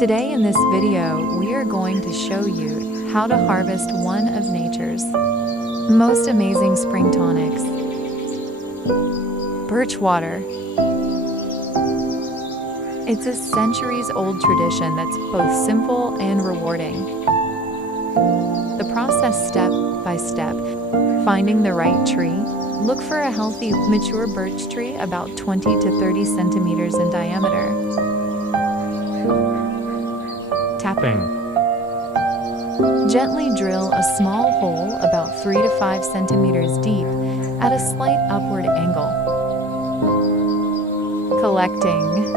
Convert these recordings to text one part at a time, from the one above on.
Today in this video, we are going to show you how to harvest one of nature's most amazing spring tonics. Birch water. It's a centuries-old tradition that's both simple and rewarding. The process step by step, finding the right tree. Look for a healthy, mature birch tree about 20 to 30 centimeters in diameter. Tapping. Gently drill a small hole about 3 to 5 centimeters deep at a slight upward angle. Collecting.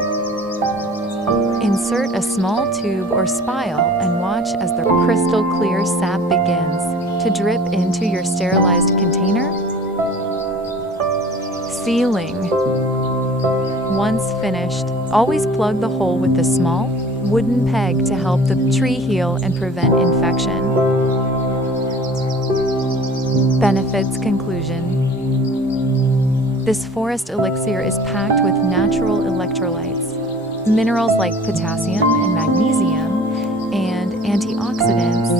Insert a small tube or spile and watch as the crystal clear sap begins to drip into your sterilized container. Sealing. Once finished, always plug the hole with a small wooden peg to help the tree heal and prevent infection. Benefits. Conclusion. This forest elixir is packed with natural electrolytes, minerals like potassium and magnesium, and antioxidants.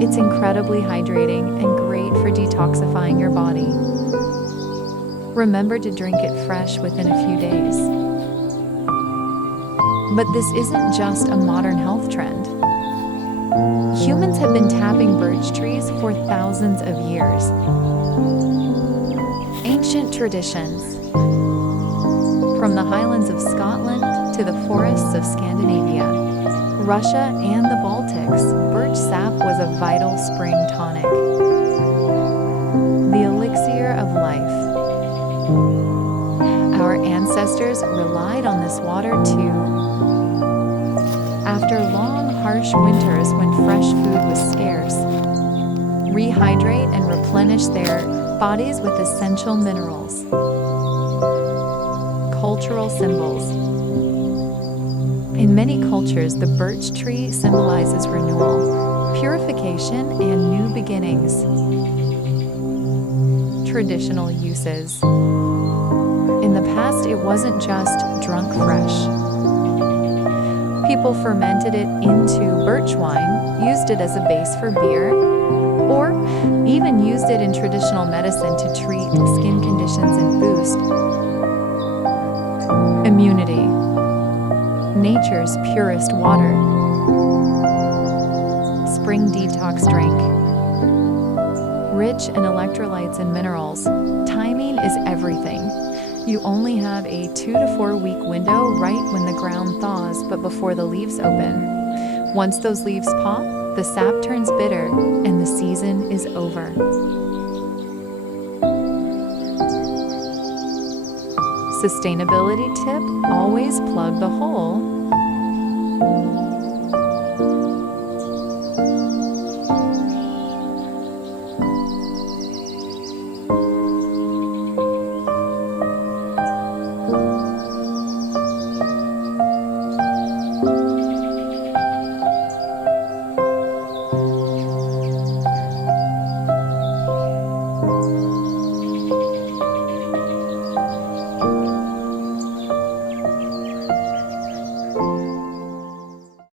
It's incredibly hydrating and great for detoxifying your body. Remember to drink it fresh within a few days. But this isn't just a modern health trend. Humans have been tapping birch trees for thousands of years. Ancient traditions. From the highlands of Scotland to the forests of Scandinavia, Russia, and the Baltics, birch sap was a vital spring tonic. The elixir of life. Our ancestors relied on this water too. After long, harsh winters when fresh food was scarce, rehydrate and replenish their bodies with essential minerals. Cultural symbols. In many cultures, the birch tree symbolizes renewal, purification, and new beginnings. Traditional uses. In the past, it wasn't just drunk fresh. People fermented it into birch wine, used it as a base for beer, or even used it in traditional medicine to treat skin conditions and boost immunity. Nature's purest water. Spring detox drink. Rich in electrolytes and minerals, timing is everything. You only have a 2 to 4 week window right when the ground thaws but before the leaves open. Once those leaves pop, the sap turns bitter and the season is over. Sustainability tip: always plug the hole.